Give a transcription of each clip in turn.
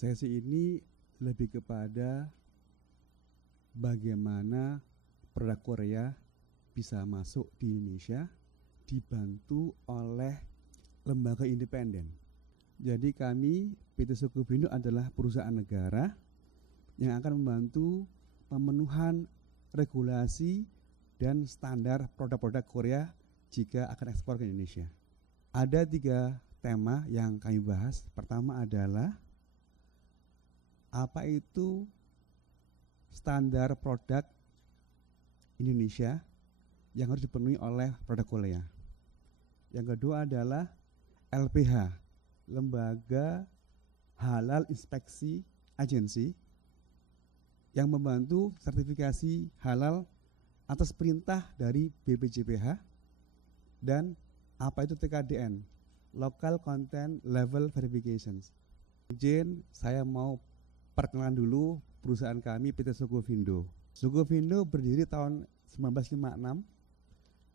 Sesi ini lebih kepada bagaimana produk Korea bisa masuk di Indonesia dibantu oleh lembaga independen. Jadi kami PT Sukuvindo adalah perusahaan negara yang akan membantu pemenuhan regulasi dan standar produk-produk Korea jika akan ekspor ke Indonesia. Ada 3 tema yang kami bahas. Pertama adalah apa itu standar produk Indonesia yang harus dipenuhi oleh produk Korea. Yang kedua adalah LPH, Lembaga Halal Inspeksi Agensi, yang membantu sertifikasi halal atas perintah dari BPJPH. Dan apa itu TKDN, Local Content Level Verifications. Izin saya mau perkenalan dulu perusahaan kami PT Sukuvindo. Sukuvindo berdiri tahun 1956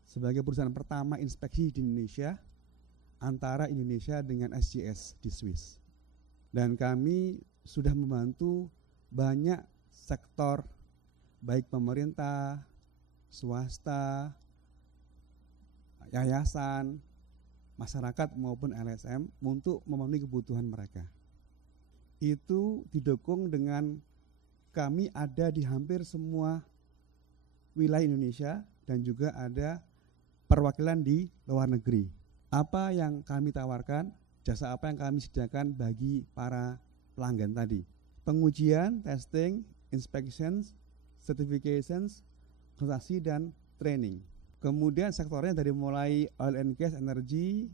sebagai perusahaan pertama inspeksi di Indonesia antara Indonesia dengan SJS di Swiss. Dan kami sudah membantu banyak sektor baik pemerintah, swasta, yayasan, masyarakat maupun LSM untuk memenuhi kebutuhan mereka. Itu didukung dengan kami ada di hampir semua wilayah Indonesia dan juga ada perwakilan di luar negeri. Apa yang kami tawarkan, jasa apa yang kami sediakan bagi para pelanggan tadi? Pengujian, testing, inspections, certifications, konsultasi dan training. Kemudian sektornya dari mulai oil and gas, energi,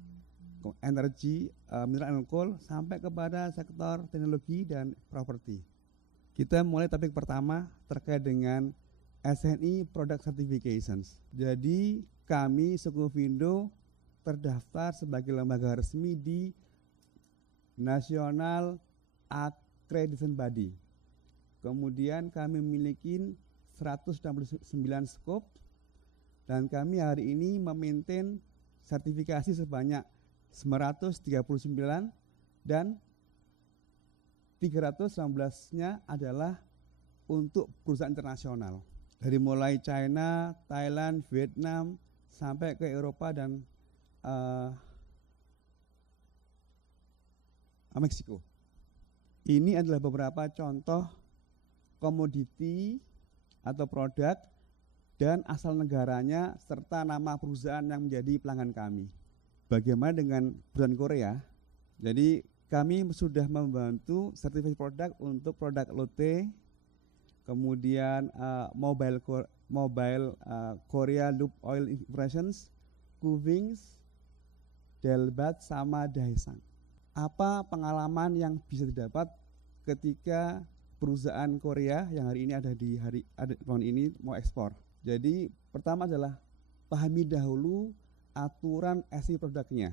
mineral and coal, sampai kepada sektor teknologi dan properti. Kita mulai topik pertama terkait dengan SNI Product Certifications. Jadi kami Sukuvindo terdaftar sebagai lembaga resmi di National Accreditation Body. Kemudian kami memiliki 169 scope dan kami hari ini memaintain sertifikasi sebanyak 939 dan 319-nya adalah untuk perusahaan internasional. Dari mulai China, Thailand, Vietnam, sampai ke Eropa dan Meksiko. Ini adalah beberapa contoh komoditi atau produk dan asal negaranya serta nama perusahaan yang menjadi pelanggan kami. Bagaimana dengan perusahaan Korea? Jadi kami sudah membantu sertifikasi produk untuk produk Lotte, kemudian Mobile Korea Loop Oil Impressions, Kuvings, Delbat sama Daesang. Apa pengalaman yang bisa didapat ketika perusahaan Korea yang hari ini ada tahun ini mau ekspor? Jadi pertama adalah pahami dahulu aturan SI produknya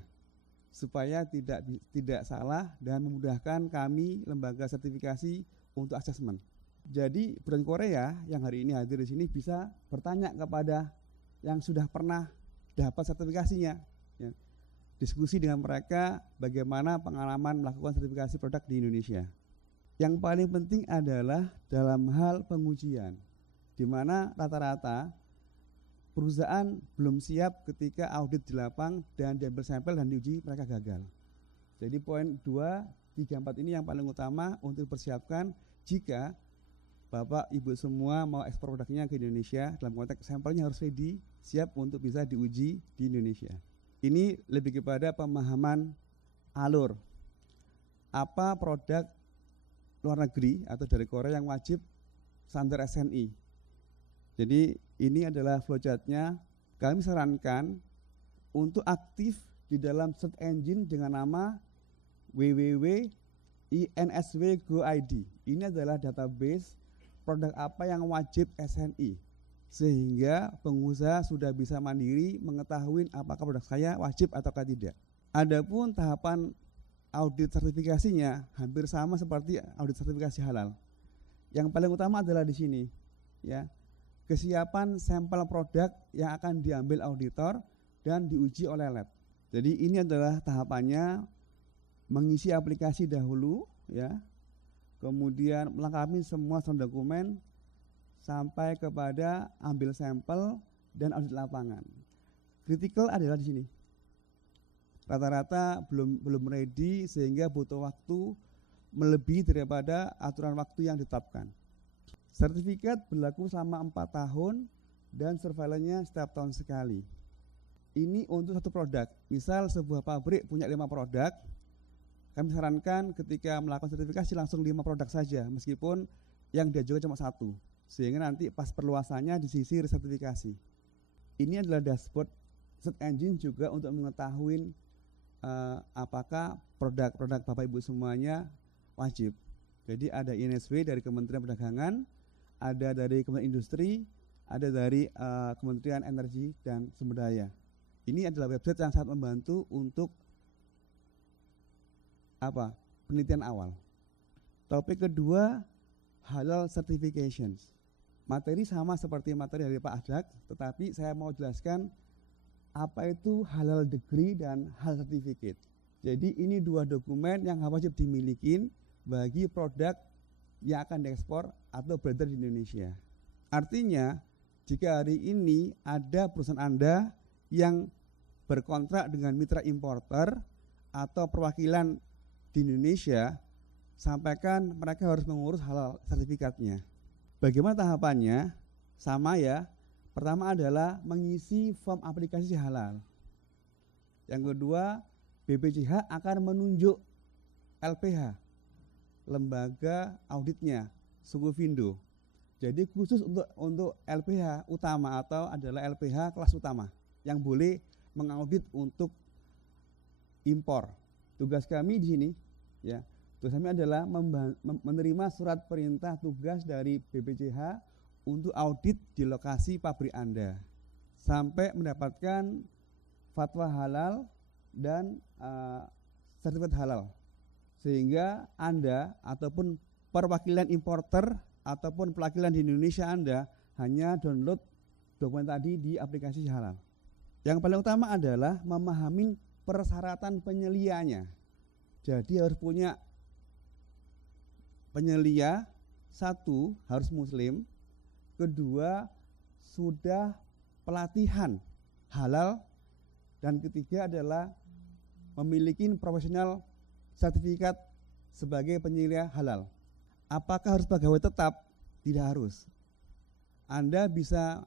supaya tidak salah dan memudahkan kami lembaga sertifikasi untuk asesmen. Jadi perusahaan Korea yang hari ini hadir di sini bisa bertanya kepada yang sudah pernah dapat sertifikasinya, ya. Diskusi dengan mereka bagaimana pengalaman melakukan sertifikasi produk di Indonesia. Yang paling penting adalah dalam hal pengujian, di mana rata-rata perusahaan belum siap ketika audit di lapang dan diambil sampel dan diuji mereka gagal. Jadi poin 2, 3, 4 ini yang paling utama untuk dipersiapkan jika Bapak Ibu semua mau ekspor produknya ke Indonesia, dalam konteks sampelnya harus ready, siap untuk bisa diuji di Indonesia. Ini lebih kepada pemahaman alur. Apa produk luar negeri atau dari Korea yang wajib standar SNI. Jadi ini adalah flowchartnya. Kami sarankan untuk aktif di dalam search engine dengan nama www.insw.go.id. Ini adalah database produk apa yang wajib SNI, sehingga pengusaha sudah bisa mandiri mengetahui apakah produk saya wajib ataukah tidak. Adapun tahapan audit sertifikasinya hampir sama seperti audit sertifikasi halal. Yang paling utama adalah di sini, ya, kesiapan sampel produk yang akan diambil auditor dan diuji oleh lab. Jadi ini adalah tahapannya, mengisi aplikasi dahulu, ya, kemudian melengkapi semua dokumen sampai kepada ambil sampel dan audit lapangan. Kritikal adalah di sini. Rata-rata belum ready sehingga butuh waktu melebihi daripada aturan waktu yang ditetapkan. Sertifikat berlaku selama 4 tahun dan surveillance-nya setiap tahun sekali. Ini untuk satu produk. Misal sebuah pabrik punya 5 produk, kami sarankan ketika melakukan sertifikasi langsung 5 produk saja, meskipun yang diajukan cuma 1, sehingga nanti pas perluasannya di sisi resertifikasi. Ini adalah dashboard search engine juga untuk mengetahui apakah produk-produk Bapak Ibu semuanya wajib. Jadi ada INSW dari Kementerian Perdagangan, ada dari Kementerian Industri, ada dari Kementerian Energi dan Sumber Daya. Ini adalah website yang sangat membantu untuk penelitian awal. Topik kedua, halal certifications. Materi sama seperti materi dari Pak Adak, tetapi saya mau jelaskan apa itu halal degree dan halal certificate. Jadi ini 2 dokumen yang wajib dimiliki bagi produk yang akan diekspor atau beredar di Indonesia. Artinya, jika hari ini ada perusahaan Anda yang berkontrak dengan mitra importer atau perwakilan di Indonesia, sampaikan mereka harus mengurus halal sertifikatnya. Bagaimana tahapannya? Sama ya. Pertama adalah mengisi form aplikasi halal. Yang kedua, BPJH akan menunjuk LPH, lembaga auditnya, Sukuvindo. Jadi khusus untuk LPH utama atau adalah LPH kelas utama yang boleh mengaudit untuk impor. Tugas kami di sini ya, tugas kami adalah menerima surat perintah tugas dari BPJH untuk audit di lokasi pabrik Anda sampai mendapatkan fatwa halal dan sertifikat halal, sehingga Anda ataupun perwakilan importer ataupun perwakilan di Indonesia Anda hanya download dokumen tadi di aplikasi halal. Yang paling utama adalah memahami persyaratan penyelianya. Jadi harus punya penyelia, 1 harus muslim, kedua sudah pelatihan halal, dan ketiga adalah memiliki profesional sertifikat sebagai penyelia halal. Apakah harus pegawai tetap? Tidak harus. Anda bisa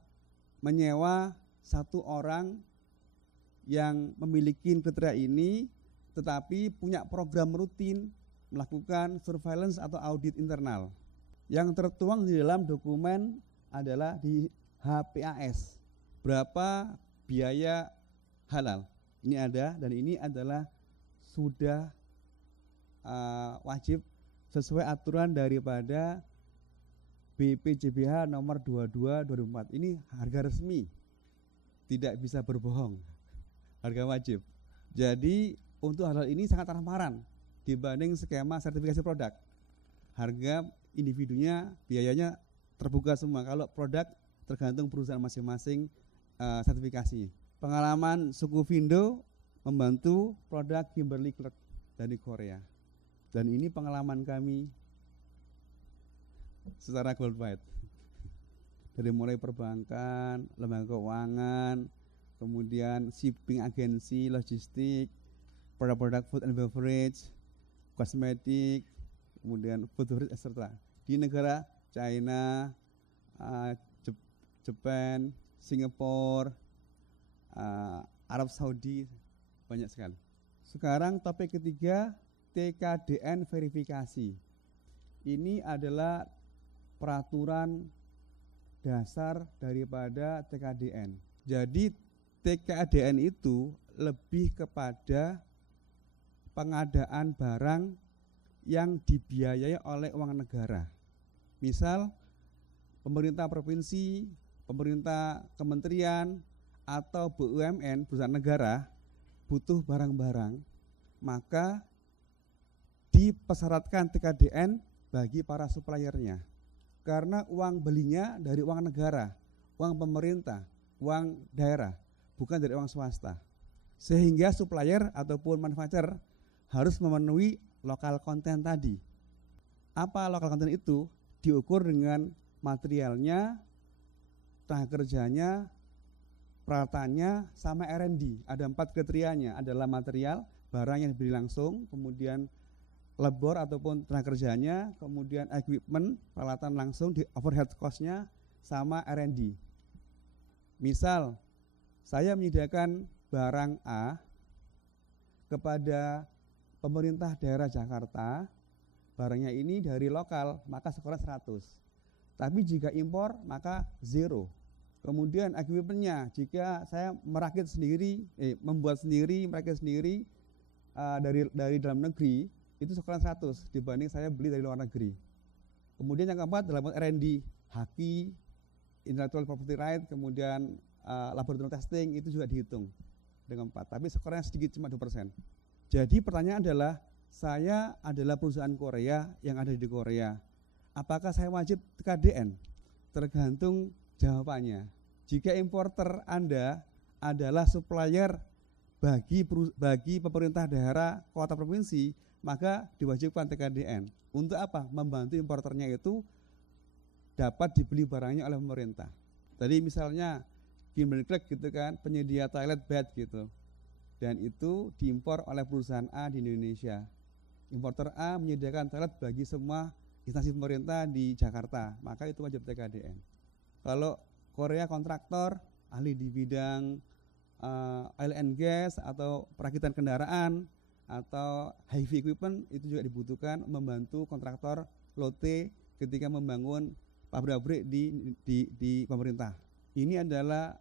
menyewa 1 orang yang memiliki kriteria ini, tetapi punya program rutin melakukan surveillance atau audit internal. Yang tertuang di dalam dokumen adalah di HPAS. Berapa biaya halal? Ini ada, dan ini adalah sudah wajib sesuai aturan daripada BPJBH nomor 22/2004. Ini harga resmi, tidak bisa berbohong, harga wajib. Jadi untuk halal ini sangat transparan dibanding skema sertifikasi produk. Harga individunya, biayanya terbuka semua. Kalau produk tergantung perusahaan masing-masing sertifikasi. Pengalaman Sukuvindo membantu produk Kimberly-Clark dari Korea. Dan ini pengalaman kami secara worldwide. Dari mulai perbankan, lembaga keuangan, kemudian shipping agensi, logistik, produk-produk food and beverage, kosmetik, kemudian food beverage, etc. Di negara China, Jepang, Singapura, Arab Saudi, banyak sekali. Sekarang topik ketiga, TKDN verifikasi. Ini adalah peraturan dasar daripada TKDN. Jadi TKDN itu lebih kepada pengadaan barang yang dibiayai oleh uang negara. Misal pemerintah provinsi, pemerintah kementerian, atau BUMN, perusahaan negara butuh barang-barang, maka dipersyaratkan TKDN bagi para suppliernya. Karena uang belinya dari uang negara, uang pemerintah, uang daerah, bukan dari uang swasta. Sehingga supplier ataupun manufacturer harus memenuhi lokal konten tadi. Apa local content itu? Diukur dengan materialnya, tenaga kerjanya, peralatannya, sama R&D. Ada 4 kriterianya, adalah material, barang yang dibeli langsung, kemudian labor ataupun tenaga kerjanya, kemudian equipment, peralatan langsung, di overhead cost-nya, sama R&D. Misal, saya menyediakan barang A kepada pemerintah daerah Jakarta, barangnya ini dari lokal, maka skornya 100. Tapi jika impor, maka 0. Kemudian equipment-nya, jika saya merakit sendiri, membuat sendiri, merakit sendiri dari dalam negeri, itu skornya 100 dibanding saya beli dari luar negeri. Kemudian yang keempat dalam R&D, HAKI, intellectual property right, kemudian laboratorium testing, itu juga dihitung dengan 4, tapi skornya sedikit, cuma 2%. Jadi pertanyaan adalah, saya adalah perusahaan Korea yang ada di Korea, apakah saya wajib TKDN? Tergantung jawabannya. Jika importer Anda adalah supplier bagi pemerintah daerah, kota, provinsi, maka diwajibkan TKDN. Untuk apa? Membantu importernya itu dapat dibeli barangnya oleh pemerintah. Tadi misalnya Kimberly-Clark gitu kan, penyedia toilet bed gitu, dan itu diimpor oleh perusahaan A di Indonesia. Importer A menyediakan toilet bagi semua instansi pemerintah di Jakarta, maka itu wajib TKDN. Kalau Korea kontraktor, ahli di bidang oil and gas atau perakitan kendaraan atau heavy equipment, itu juga dibutuhkan membantu kontraktor lote ketika membangun pabrik-pabrik di pemerintah. Ini adalah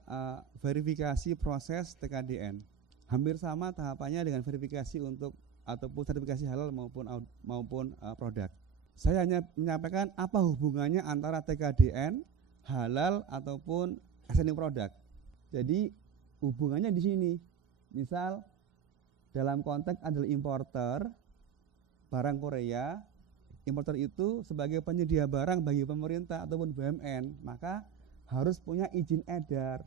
verifikasi proses TKDN. Hampir sama tahapannya dengan verifikasi untuk ataupun sertifikasi halal maupun produk. Saya hanya menyampaikan apa hubungannya antara TKDN, halal ataupun SNI produk. Jadi hubungannya di sini. Misal dalam konteks adalah importer barang Korea, importer itu sebagai penyedia barang bagi pemerintah ataupun BUMN, maka harus punya izin edar.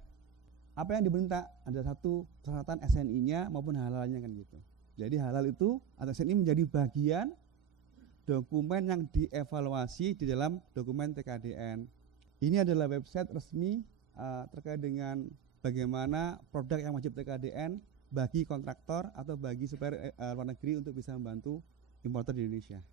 Apa yang diminta? Ada satu persyaratan SNI-nya maupun halalnya kan gitu. Jadi halal itu atau SNI menjadi bagian dokumen yang dievaluasi di dalam dokumen TKDN. Ini adalah website resmi terkait dengan bagaimana produk yang wajib TKDN bagi kontraktor atau bagi supplier luar negeri untuk bisa membantu importer di Indonesia.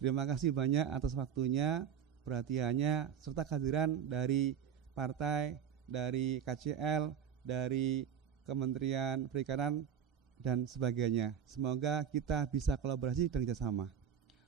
Terima kasih banyak atas waktunya, perhatiannya, serta kehadiran dari partai, dari KCL, dari Kementerian Perikanan, dan sebagainya. Semoga kita bisa kolaborasi dan kerjasama.